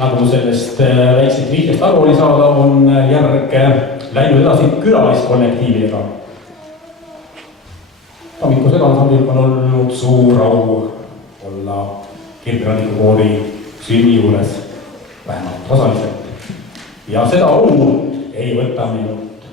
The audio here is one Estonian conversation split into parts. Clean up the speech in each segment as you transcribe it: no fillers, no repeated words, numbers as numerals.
Nagu sellest väiksest vihjast aru oli saada, on järg läinud edasi külaliskollektiividega. Tammikusel ansamblil on olnud suur au olla Kirderanikukooli sünni juures vähemalt osaliselt. Ja seda au ei võta minult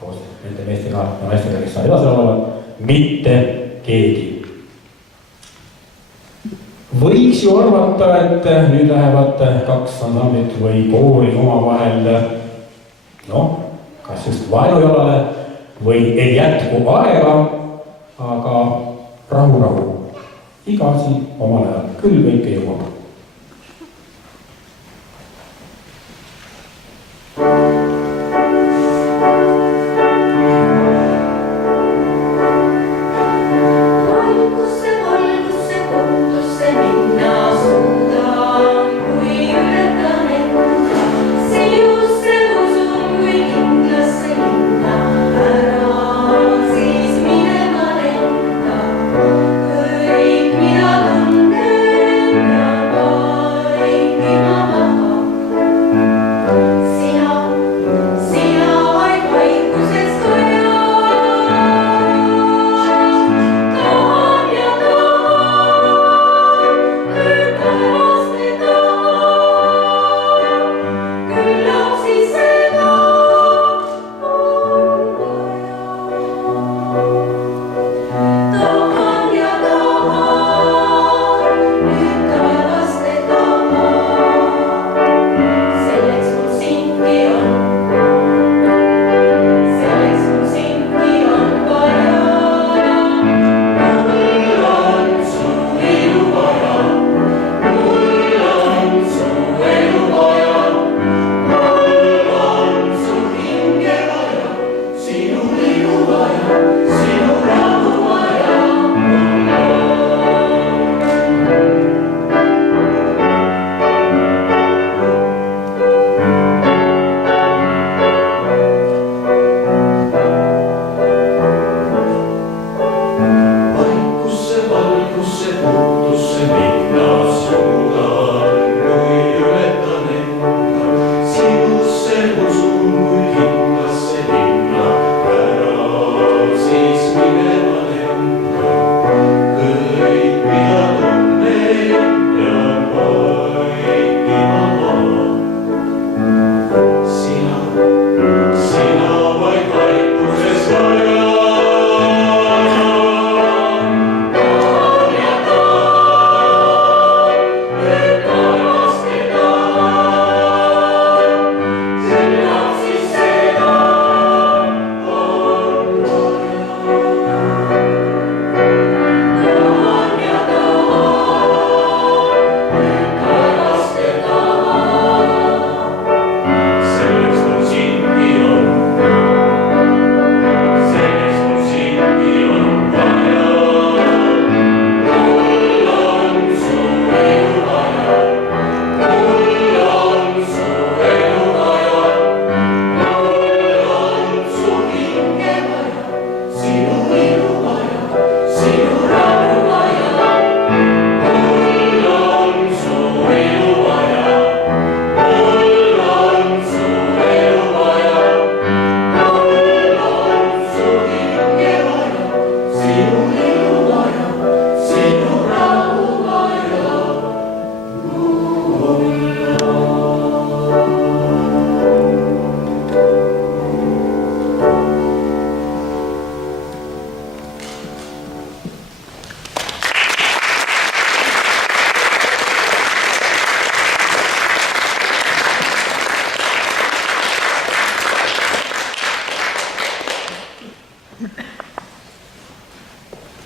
koos nende meestega ja naistega, kes seal edasi laulavad, mitte keegi. Võiks ju arvata, et nüüd lähevad kaks ansamblit või koori omavahel kas just vaenujalale või ei jätku aega, aga rahu. Iga asi omal ajal, küll kõike jõuab.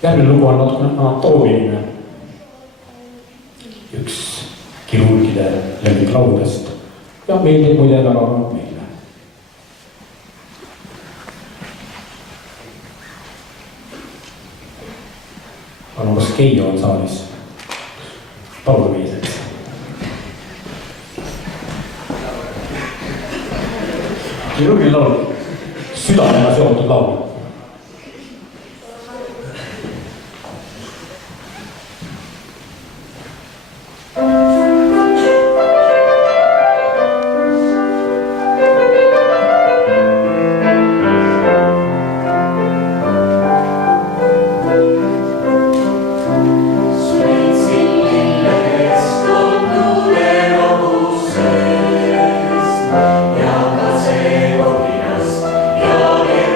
Järgmine lugu on natukene anatoomiline. Üks kirurgide lemmiklauludest ja meeldib muide väga meile. Palun, kas Keijo on saalis? Palun viiseks. Kirurgide laul, südamega seotud laul. Ja ka see kohinast ja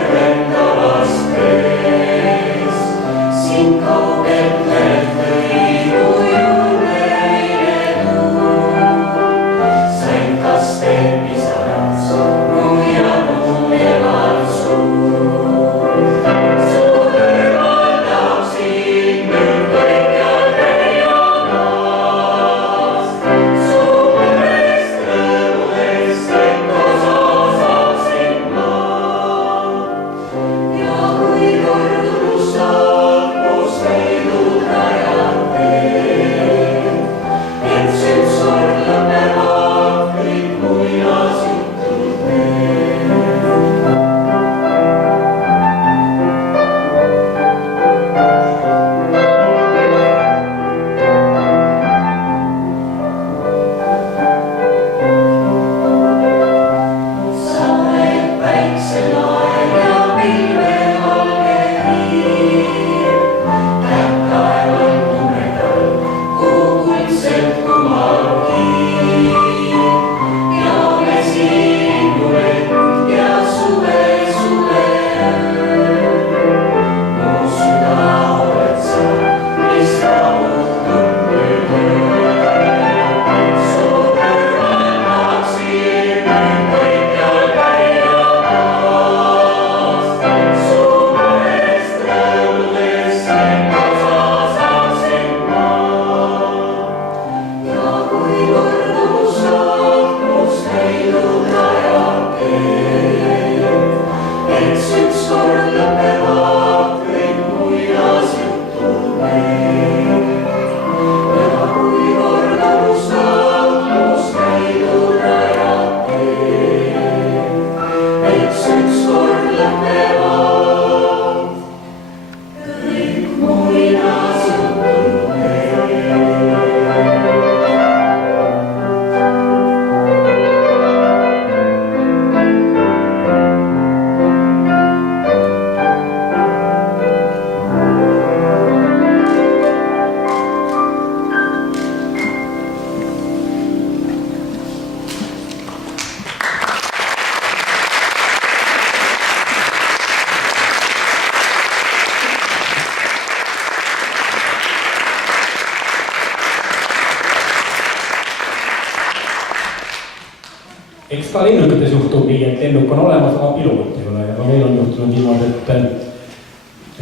ka lennukites juhtub nii, et lennuk on olemas, aga piloot ei ole ja ka meil on juhtunud niimoodi,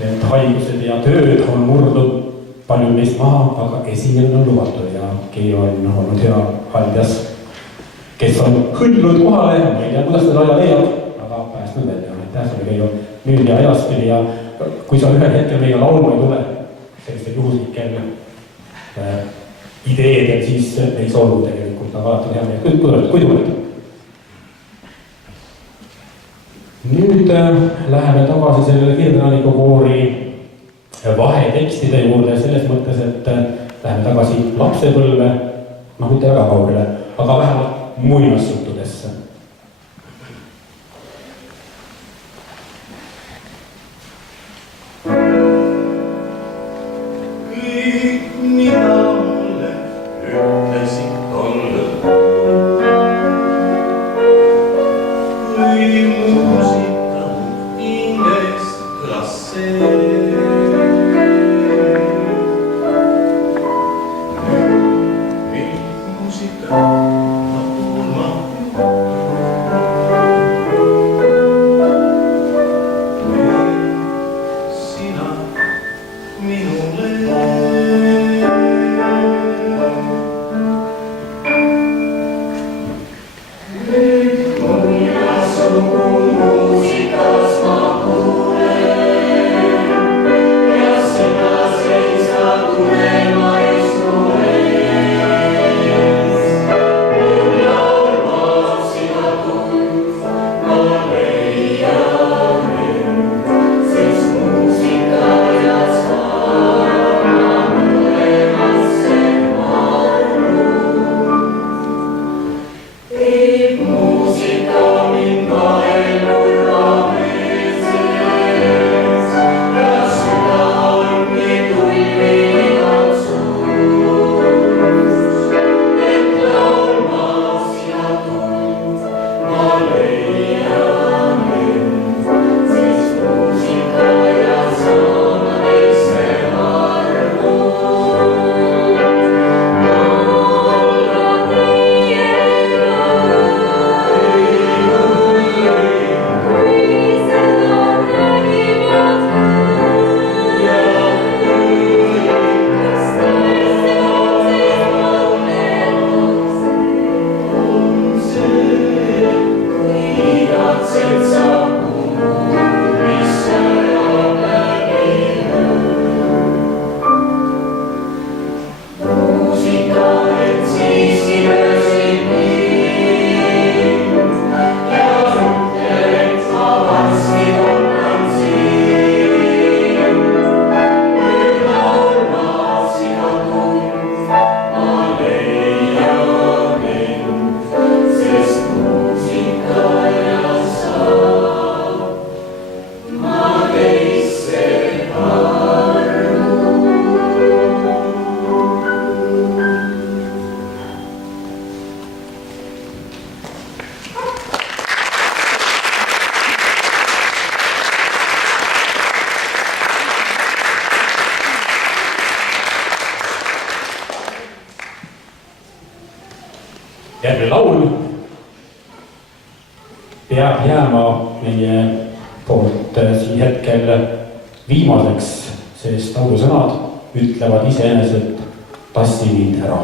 et haigused ja tööd on murdnud paljud meist maha, aga esinemine on lubatud ja Keijo on olnud hea haljas, kes on hõllunud kohale ja ma ei tea, kuidas ta aja leiab, aga päästnud välja. Aitäh sulle, Keijo, nüüd ja edaspidi ja kui sa ühel hetkel meiega laulma ei tule, sellistel juhuslikel ideedel, siis ei solvu tegelikult, aga alati on hea meel, kui tuled. Nüüd läheme tagasi sellele Kirdenaliku koori vahetekstide juurde selles mõttes, et läheme tagasi lapsepõlve, mitte väga kaugele, aga vähemalt muinasjuttudesse. Järgmine laul peab jääma meie poolt siin hetkel viimaseks, sest laulusõnad ütlevad iseenesest tassi mind ära.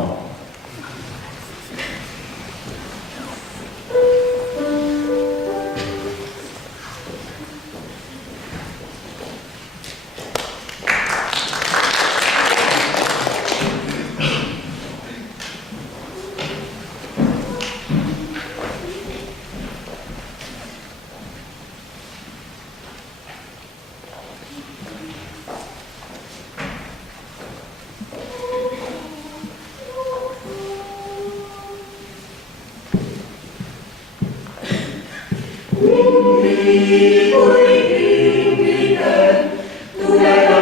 Kui hingide tuleb